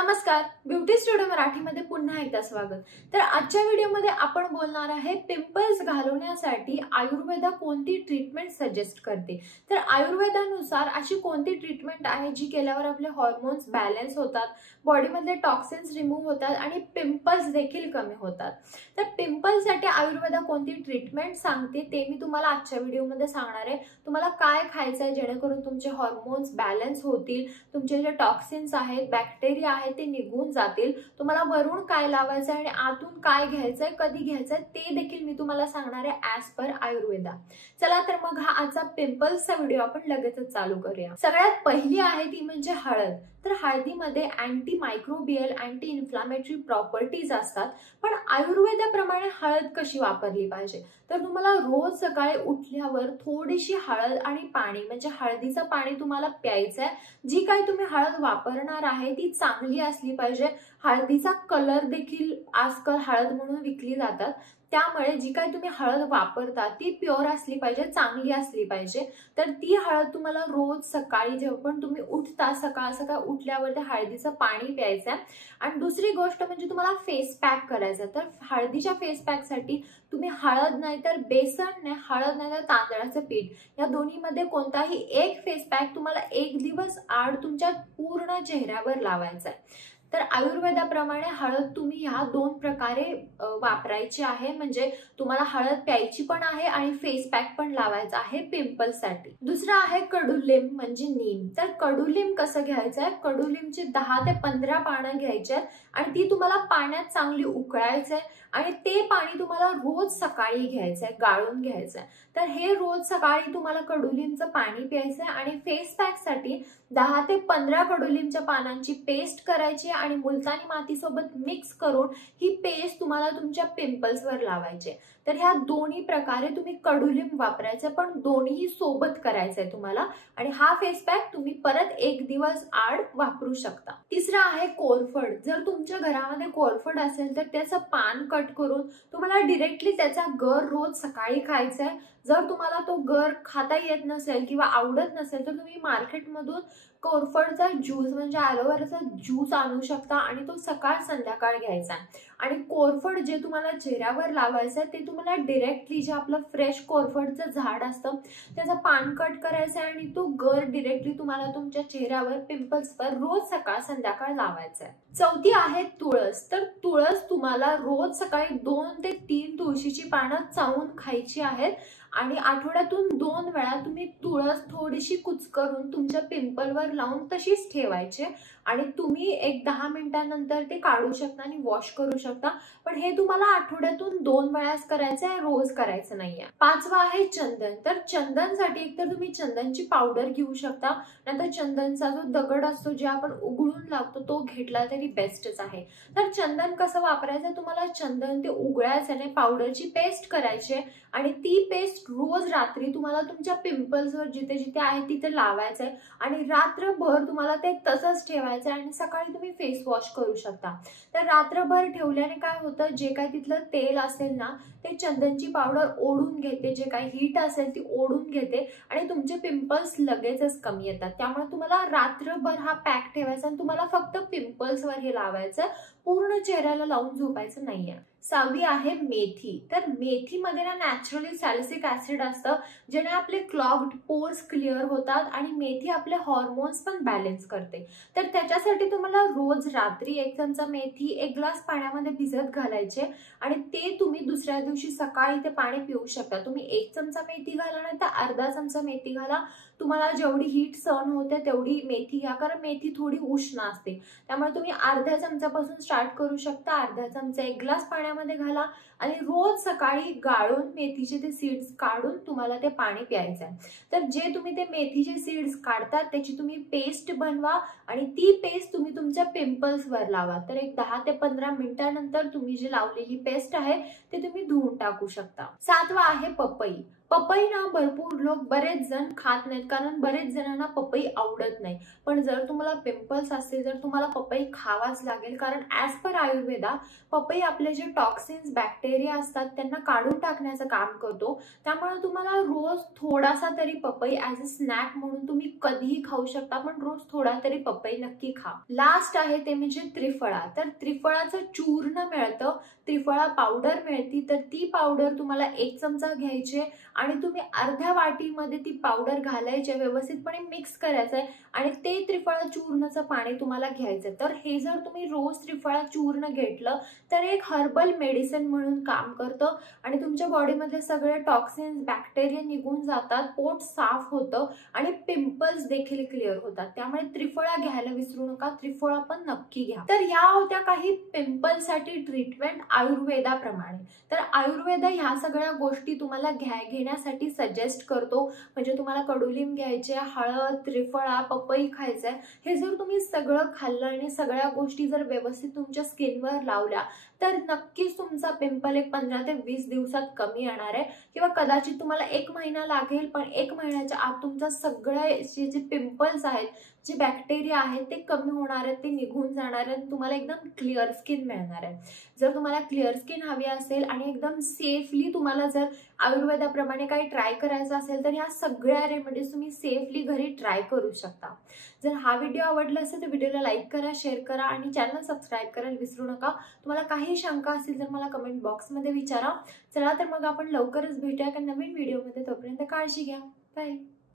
नमस्कार, beauty studio मराठीमध्ये पुन्हा एकदा स्वागत। तर आजच्या व्हिडिओमध्ये आपण बोलणार आहे पिंपल्स घालवण्यासाठी आयुर्वेद कोणती ट्रीटमेंट सजेस्ट करते। तर आयुर्वेदानुसार अशी कोणती ट्रीटमेंट आहे जी केल्यावर आपले हार्मोन्स बॅलन्स होतात, बॉडीमधले टॉक्सिन्स रिमूव्ह होतात आणि पिंपल्स देखील कमी होतात। तर पिंपल्ससाठी आयुर्वेद कोणती ट्रीटमेंट सांगते ते मी तुम्हाला आजच्या व्हिडिओमध्ये सांगणार आहे। तुम्हाला काय खायचं आहे जेणेकरून तुमचे हार्मोन्स बॅलन्स होतील, तुमचे जे टॉक्सिन्स आहेत, बॅक्टेरिया ते निघून जातील, तुम्हाला वरून काय लावायचं आणि आतून काय घ्यायचंय, कधी घ्यायचंय ते देखील मी तुम्हाला सांगणार आहे ॲज पर आयुर्वेदा। चला तर मग हा आजचा पिंपल्सचा व्हिडिओ आपण लगेचच चालू करूया। सगळ्यात पहिली आहे ती म्हणजे हळद। तर हळदीमध्ये anti microbial, anti inflammatory properties असतात। पण आयुर्वेदाप्रमाणे हळद कशी वापरली पाहिजे, तर तुम्हाला रोज सकाळी उठल्यावर थोडीशी हळद आणि पाणी म्हणजे हळदीचं पाणी तुम्हाला प्यायचं आहे। जी काही तुम्ही हळद वापरणार आहे ती चांगली असली पाहिजे। हळदीचा कलर देखील आजकाल हळद म्हणून विकली जातात, त्यामुळे जी काही तुम्ही हळद वापरता ती प्युअर असली पाहिजे, चांगली असली पाहिजे। तर ती हळद तुम्हाला रोज सकाळी जेव्हा पण तुम्ही उठता सकाळ सकाळ उठल्यावर त्या हळदीचं पाणी प्यायचं आहे। आणि दुसरी गोष्ट म्हणजे तुम्हाला फेस पॅक करायचा। तर हळदीच्या फेस पॅक साठी तुम्ही हळद नाही तर बेसन नाही, हळद नाही तर तांदळाचं पीठ या दोन्हीमध्ये कोणताही एक फेस पॅक तुम्हाला एक दिवस आड तुमच्या पूर्ण चेहऱ्यावर लावायचा आहे। तर आयुर्वेदाप्रमाणे हळद तुम्ही ह्या दोन प्रकारे वापरायची आहे, म्हणजे तुम्हाला हळद प्यायची पण आहे आणि फेस पॅक पण लावायचा आहे पिंपल्ससाठी। दुसरा आहे कडुलिंब म्हणजे नीम। तर कडुलिंब कसं घ्यायचं आहे, कडुलिंबची 10 ते 15 पानं घ्यायची आहेत आणि ती तुम्हाला पाण्यात चांगली उकळायचं आहे आणि ते पाणी तुम्हाला रोज सकाळी घ्यायचं आहे, गाळून घ्यायचं आहे। तर हे रोज सकाळी तुम्हाला कडुलिंबचं पाणी प्यायचं आहे आणि फेस पॅक साठी 10 ते 15 कडुलिंबच्या पानांची पेस्ट करायची आणि मुलतानी मातीसोबत मिक्स करून ही पेस्ट तुम्हाला तुमच्या पिंपल्सवर लावायची। तर ह्या दोन्ही प्रकारे तुम्ही कडुलिंब वापरायचं, पण दोन्ही सोबत करायचंय तुम्हाला। आणि हा फेस पॅक तुम्ही परत एक दिवस आड वापरू शकता। तिसरा आहे कोरफड। जर तुमच्या घरामध्ये कोरफड असेल तर त्याचं पान कट करून तुम्हाला डायरेक्टली त्याचा गर रोज सकाळी खायचा आहे। जर तुम्हाला तो गर खाता येत नसेल किंवा आवडत नसेल तर तुम्ही मार्केटमधून कोरफडचा ज्यूस म्हणजे ॲलोवेराचा ज्यूस आणू शकता आणि तो सकाळ संध्याकाळ घ्यायचा। आणि कोरफड जे तुम्हाला चेहऱ्यावर लावायचं आहे ते तुम्हाला डायरेक्टली जे आपलं फ्रेश कोरफडचं झाड असतं त्याचं पान कट करायचं आहे आणि तो गर डायरेक्टली तुम्हाला तुमच्या चेहऱ्यावर पिंपल्सवर रोज सकाळ संध्याकाळ लावायचा आहे। चौथी आहे तुळस। तर तुळस तुम्हाला रोज सकाळी 2 ते 3 तुळशीची पानं चावून खायची आहेत आणि आठवड्यातून 2 वेळा तुम्ही तुळस थोडीशी कुचकरून तुमच्या पिंपलवर लावून तशीच ठेवायची आणि तुम्ही एक 10 मिनिटांनंतर ते काढू शकता आणि वॉश करू शकता। पण हे तुम्हाला आठवड्यातून 2 वेळाच करायचं आहे, रोज करायचं नाहीये। पाचवा आहे चंदन। तर चंदनसाठी एकतर तुम्ही चंदनची पावडर घेऊ शकता, नंतर चंदनचा जो दगड असतो जे आपण उघडून लावतो तो घेतला तरी बेस्टच आहे। तर चंदन कसं वापरायचं, तुम्हाला चंदन ते उघडायचं नाही, पावडरची पेस्ट करायची आणि ती पेस्ट रोज रात्री तुम्हाला तुमच्या पिंपल्सवर जिथे जिथे आहे तिथे लावायचं आहे आणि रात्रभर तुम्हाला ते तसंच ठेवायचं आहे आणि सकाळी तुम्ही फेस वॉश करू शकता। तर रात्रभर ठेवल्याने काय होतं, जे काही तिथलं तेल असेल ना ते चंदनची पावडर ओढून घेते, जे काही हीट असेल ती ओढून घेते आणि तुमचे पिंपल्स लगेचच कमी येतात। त्यामुळे तुम्हाला रात्रभर हा पॅक ठेवायचा आणि तुम्हाला फक्त पिंपल्सवर हे लावायचं, पूर्ण चेहऱ्याला लावून झोपायचं नाहीये। सहावी आहे मेथी। तर मेथीमध्ये ना नॅचरली सॅलिसिक ऍसिड असतं, ज्याने आपले क्लॉग्ड पोर्स क्लिअर होतात आणि मेथी आपले हार्मोन्स पण बॅलन्स करते। तर त्याच्यासाठी तुम्हाला रोज रात्री 1 चमचा मेथी 1 ग्लास पाण्यामध्ये भिजत घालायचे आणि ते तुम्ही दुसऱ्या दिवशी सकाळी ते पाणी पिऊ शकता। तुम्ही 1 चमचा मेथी घाला नाही तर अर्धा चमचा मेथी घाला, तुम्हाला जेवढी हीट सहन होते तेवढी मेथी घ्या, कारण मेथी थोडी उष्ण असते। त्यामुळे तुम्ही अर्ध्या चमच्यापासून स्टार्ट करू शकता। अर्धा चमचा 1 ग्लास पाण्यामध्ये घाला आणि रोज सकाळी गाळून मेथीचे ते सीड्स काढून तुम्हाला ते पाणी प्यायचं आहे। तर जे तुम्ही ते मेथीचे सीड्स काढतात त्याची तुम्ही पेस्ट बनवा आणि ती पेस्ट तुम्ही तुमच्या पिंपल्सवर लावा। तर एक 10 ते 15 मिनिटांनंतर तुम्ही जी लावलेली पेस्ट आहे ते तुम्ही धुवून टाकू शकता। सातवा आहे पपई। पपई ना भरपूर लोक बरेच जण खात नाहीत, कारण बरेच जणांना पपई आवडत नाही. पण जर तुम्हाला पिंपल्स असतील तर तुम्हाला पपई खावाच लागेल, कारण ॲज पर आयुर्वेदा पपई आपले जे टॉक्सिन्स बॅक्टेरिया असतात त्यांना काढून टाकण्याचं काम करतो. त्यामुळे तुम्हाला रोज थोडासा तरी पपई ॲज अ स्नॅक म्हणून तुम्ही कधीही खाऊ शकता, पण रोज थोडा तरी पपई नक्की खा. लास्ट आहे ते म्हणजे त्रिफळा. तर त्रिफळाचं चूर्ण मिळतं, त्रिफळा पावडर मिळते. तर ती पावडर तुम्हाला 1 चमचा घ्यायचे आणि तुम्ही अर्ध्या वाटीमध्ये ती पावडर घालायची, व्यवस्थितपणे मिक्स करायचंय आणि ते त्रिफळा चूर्णचं पाणी तुम्हाला घ्यायचं. तर हे जर तुम्ही रोज त्रिफळा चूर्ण घेतलं तर एक हर्बल मेडिसिन म्हणून काम करतं आणि तुमच्या बॉडीमधले सगळे टॉक्सिन्स बॅक्टेरिया निघून जातात, पोट साफ होतं आणि पिंपल्स देखील क्लिअर होतात. त्यामुळे त्रिफळा घ्यायला विसरू नका, त्रिफळा पण नक्की घ्या. तर ह्या होत्या काही पिंपल्ससाठी ट्रीटमेंट आयुर्वेदाप्रमाणे. तर आयुर्वेद ह्या सगळ्या गोष्टी तुम्हाला घेण्यासाठी सजेस्ट करतो. म्हणजे तुम्हाला कडुलिंब घ्यायचे, हळद, त्रिफळा, पपई खायचंय. हे जर तुम्ही सगळं खाल्लं आणि सगळ्या गोष्टी जर व्यवस्थित तुमच्या स्किनवर लावल्या तर नक्कीच तुमचा पिंपल एक 15 ते 20 दिवसात कमी येणार आहे, किंवा कदाचित तुम्हाला 1 महिना लागेल, पण 1 महिन्याच्या आत तुमचा सगळे जे पिंपल्स आहेत, जे बॅक्टेरिया आहेत ते कमी होणार आहेत, ते निघून जाणार आहेत, तुम्हाला एकदम क्लिअर स्किन मिळणार आहे. जर तुम्हाला क्लिअर स्किन हवी असेल आणि एकदम सेफली तुम्हाला जर आयुर्वेदाप्रमाणे काही ट्राय करायचं असेल तर ह्या सगळ्या रेमेडीज तुम्ही सेफली घरी ट्राय करू शकता. जर हा व्हिडिओ आवडला असेल तर व्हिडिओला लाईक करा, शेअर करा आणि चॅनल सबस्क्राईब करायला विसरू नका. तुम्हाला काही शंका असतील तर मला कमेंट बॉक्समध्ये विचारा. चला तर मग आपण लवकरच भेटूया एका नवीन व्हिडिओमध्ये. तोपर्यंत काळजी घ्या. बाय.